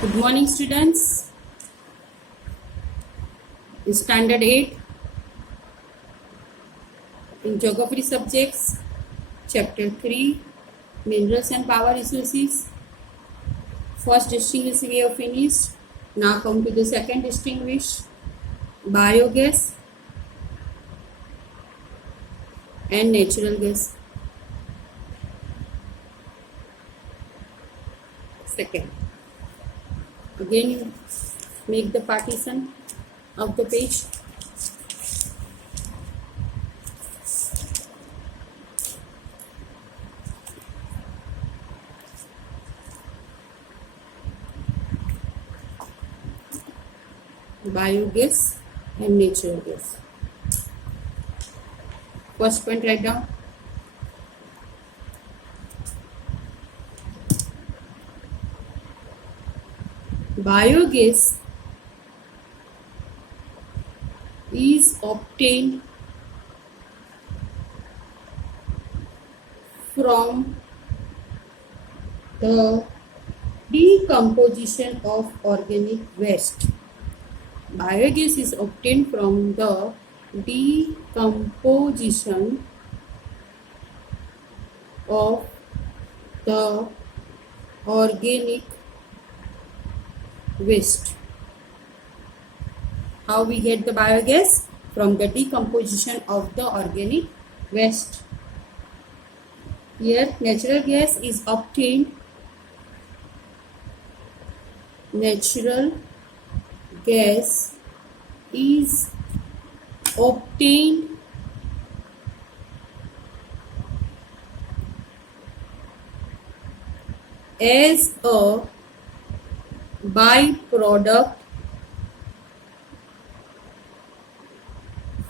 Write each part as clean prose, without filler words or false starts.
Good morning, students. In Standard 8, in Geography subjects, Chapter 3, Minerals and Power Resources. First distinguished we have finished. Now come to the second distinguished, biogas and natural gas. Second. Again, make the partition of the page. Biogas and natural gas. First point, write down. Biogas is obtained from the decomposition of organic waste. Biogas is obtained from the decomposition of the organic waste. How we get the biogas? From the decomposition of the organic waste. Here natural gas is obtained. Natural gas is obtained as a byproduct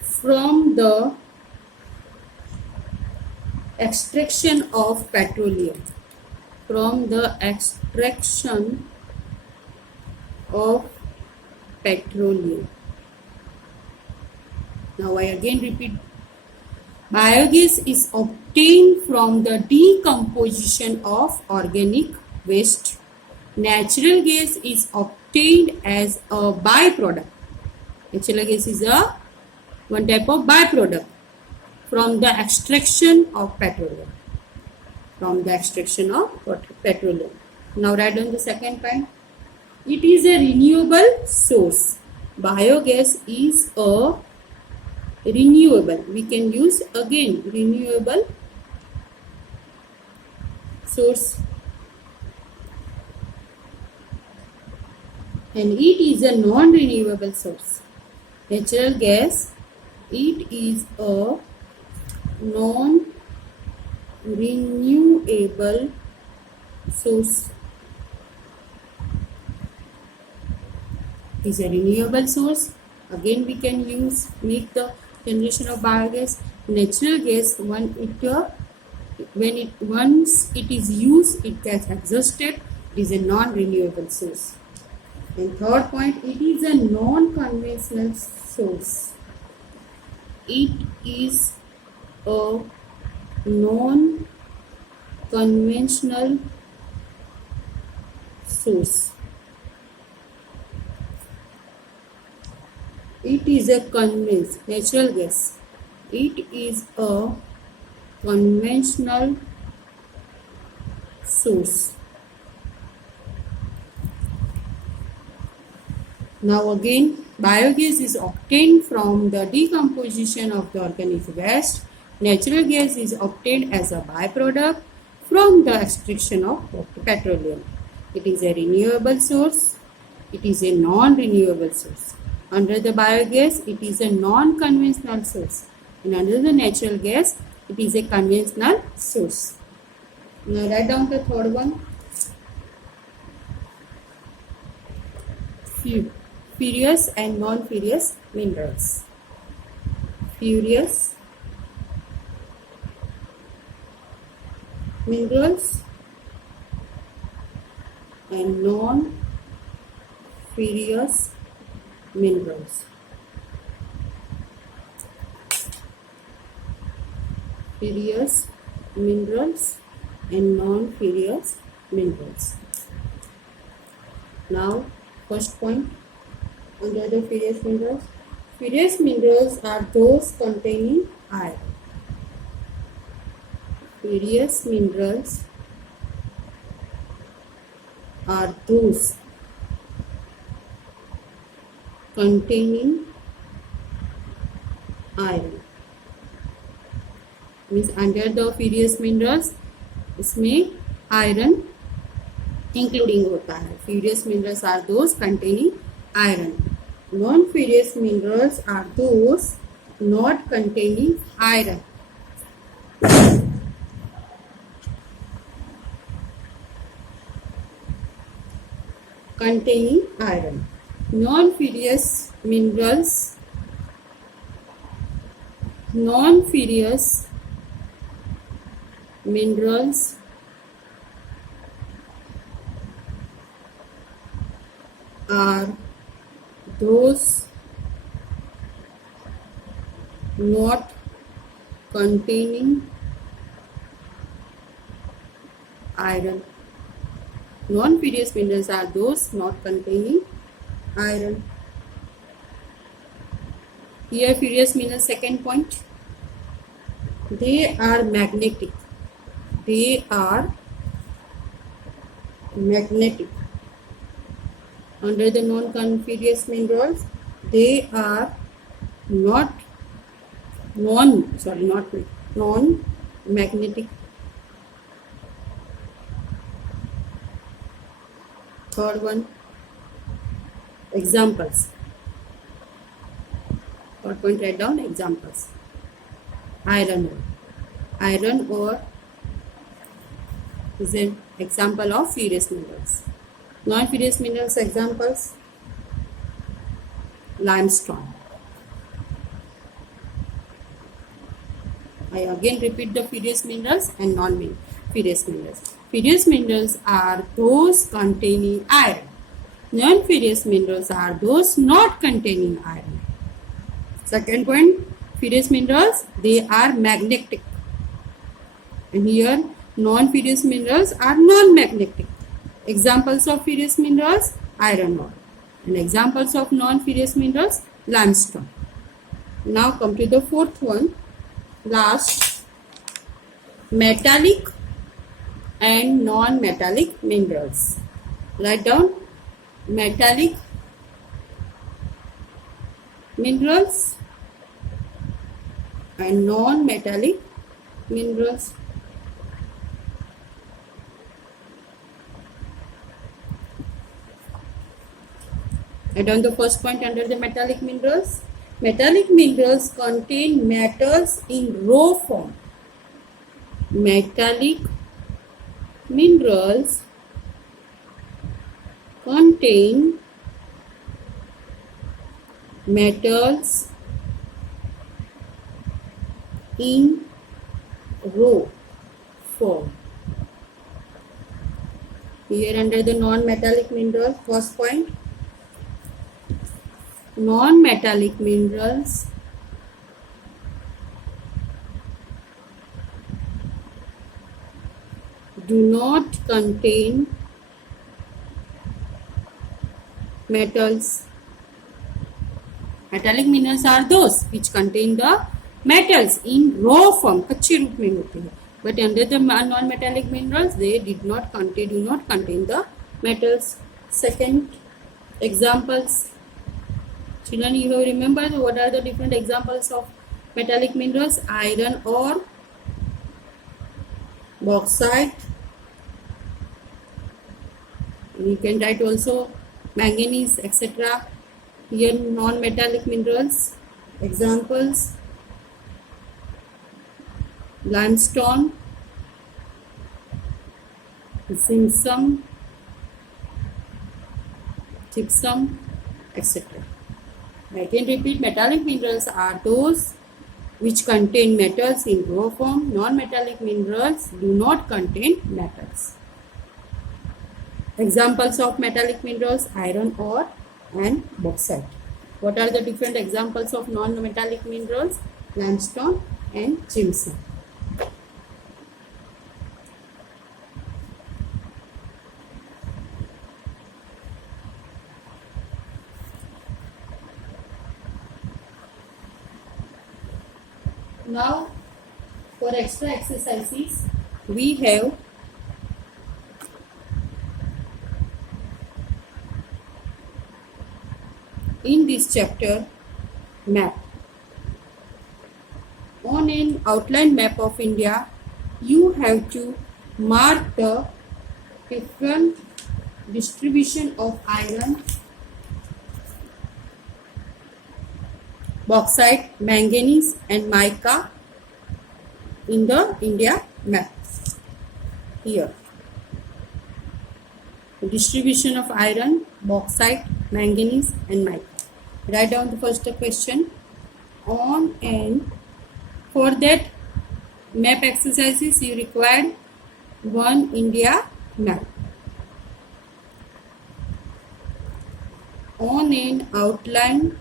from the extraction of petroleum. From the extraction of petroleum. Now I again repeat. Biogas is obtained from the decomposition of organic waste. Natural gas is obtained as a byproduct. Natural gas is one type of byproduct from the extraction of petroleum. From the extraction of petroleum. Now write down the second point. It is a renewable source. Biogas is a renewable. We can use again renewable source. And it is a non-renewable source. Natural gas, it is a non-renewable source. It is a renewable source. Again, we can make the generation of biogas. Natural gas, once it is used, it gets exhausted. It is a non-renewable source. And third point, it is a non-conventional source. It is a non-conventional source. It is a natural gas. It is a conventional source. Now again, biogas is obtained from the decomposition of the organic waste. Natural gas is obtained as a byproduct from the extraction of petroleum. It is a renewable source. It is a non-renewable source. Under the biogas, it is a non-conventional source. And under the natural gas, it is a conventional source. Now write down the third one. Ferrous and non-ferrous minerals. Ferrous minerals and non-ferrous minerals. Ferrous minerals and non-ferrous minerals. Now, first point under the ferrous minerals. Ferrous minerals are those containing iron. Ferrous minerals are those containing iron. Means under the ferrous minerals इसमें iron including होता है. Ferrous minerals are those containing iron. Non-ferrous minerals are those not containing iron. Containing iron. Non-ferrous minerals are those not containing iron. Non-ferrous minerals are those not containing iron. Here ferrous minerals, second point. They are magnetic. They are magnetic. Under the non-ferrous minerals, they are non-magnetic. Third one, examples. Third point, write down examples. Iron ore. Iron ore is an example of ferrous minerals. Non-ferrous minerals examples: limestone. I again repeat the ferrous minerals and non-ferrous minerals. Ferrous minerals are those containing iron. Non-ferrous minerals are those not containing iron. Second point, ferrous minerals, they are magnetic. And here non-ferrous minerals are non-magnetic. Examples of ferrous minerals: iron ore. And examples of non-ferrous minerals: limestone. Now come to the fourth one, last, metallic and non-metallic minerals. Write down metallic minerals and non-metallic minerals. Write down the first point under the metallic minerals. Metallic minerals contain metals in raw form. Metallic minerals contain metals in raw form. Here under the non-metallic minerals, first point, non-metallic minerals do not contain metals. Metallic minerals are those which contain the metals in raw form, कच्चे रूप में होते हैं. But under the non-metallic minerals, they do not contain the metals. Second, examples. Children, you have remembered what are the different examples of metallic minerals? Iron ore, bauxite. You can write also manganese, etc. Here non-metallic minerals examples: limestone, gypsum, etc. I can repeat, metallic minerals are those which contain metals in raw form. Non-metallic minerals do not contain metals. Examples of metallic minerals: iron ore and bauxite. What are the different examples of non-metallic minerals? Limestone and gypsum. Now for extra exercises we have in this chapter map. On an outline map of India, you have to mark the different distribution of iron, bauxite, manganese and mica in the India map. Here, the distribution of iron, bauxite, manganese and mica. Write down the first question. On and for that map exercises you required one India map. On an outline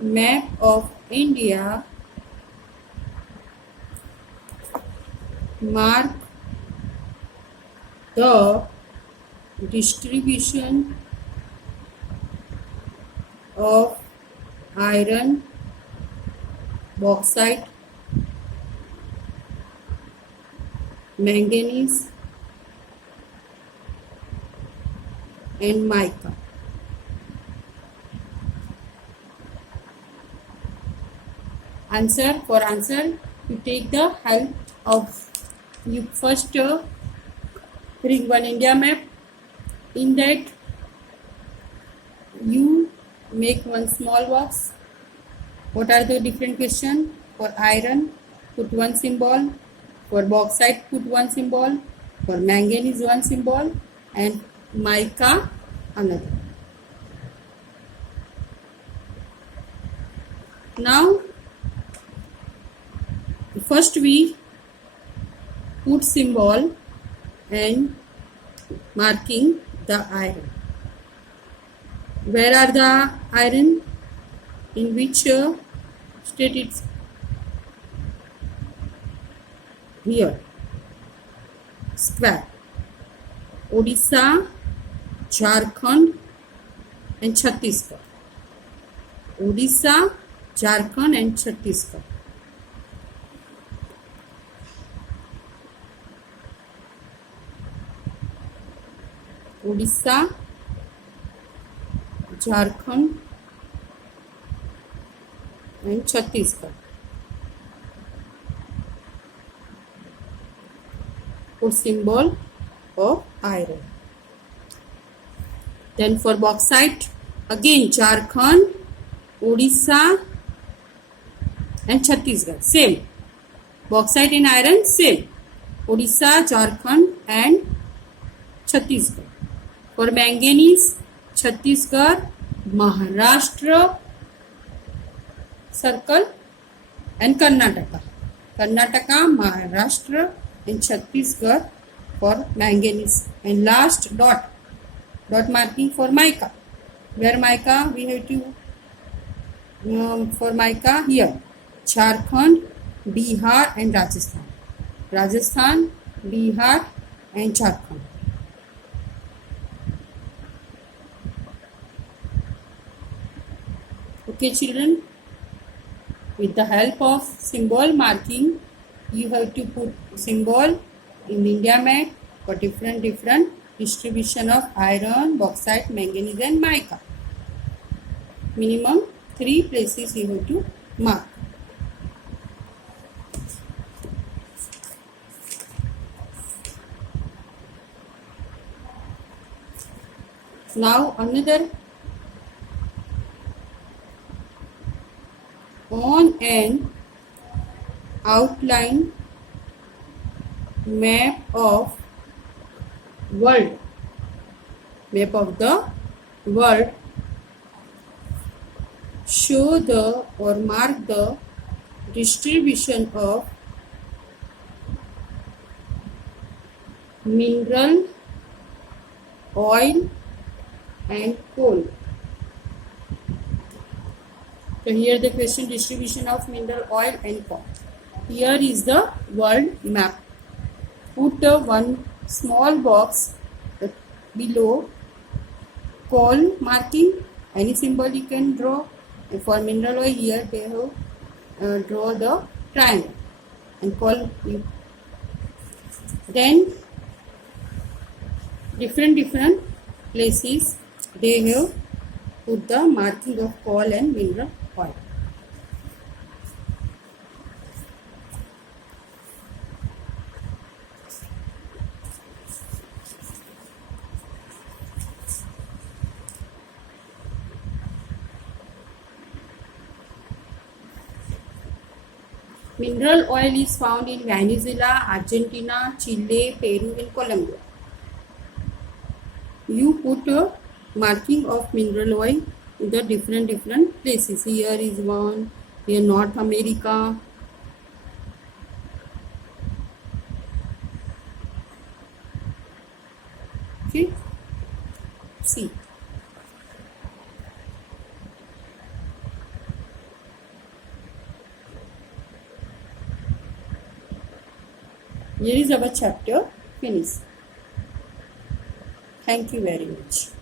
map of India, mark the distribution of iron, bauxite, manganese and mica. For answer you take the help of you first bring one India map. In that you make one small box. What are the different questions? For iron put one symbol, for bauxite put one symbol, for manganese one symbol and mica another. Now first we put symbol and marking the iron. Where are the iron? In which state it's? Here. Square. Odisha, Jharkhand and Chhattisgarh. Odisha, Jharkhand and Chhattisgarh. Odisha, Jharkhand and Chhattisgarh. For symbol of iron. Then for bauxite, again Jharkhand, Odisha and Chhattisgarh. Same. Bauxite and iron same. Odisha, Jharkhand and Chhattisgarh. For manganese, Chhattisgarh, Maharashtra, circle and Karnataka. Karnataka, Maharashtra and Chhattisgarh for manganese. And last dot marking for mica. Where mica we have to for mica here. Jharkhand, Bihar and Rajasthan. Rajasthan, Bihar and Jharkhand. Okay children, with the help of symbol marking, you have to put symbol in India map for different distribution of iron, bauxite, manganese and mica. Minimum 3 places you have to mark. Now another. On an outline map of world, show the or mark the distribution of mineral, oil and coal. So here the question, distribution of mineral oil and coal. Here is the world map. Put one small box below coal marking. Any symbol you can draw. And for mineral oil, here they have draw the triangle and call it. Then different places they have put the marking of coal and mineral oil. Mineral oil is found in Venezuela, Argentina, Chile, Peru and Colombia. You put a marking of mineral oil in the different places. Here is one, here North America. Okay, see. Here is our chapter finished. Thank you very much.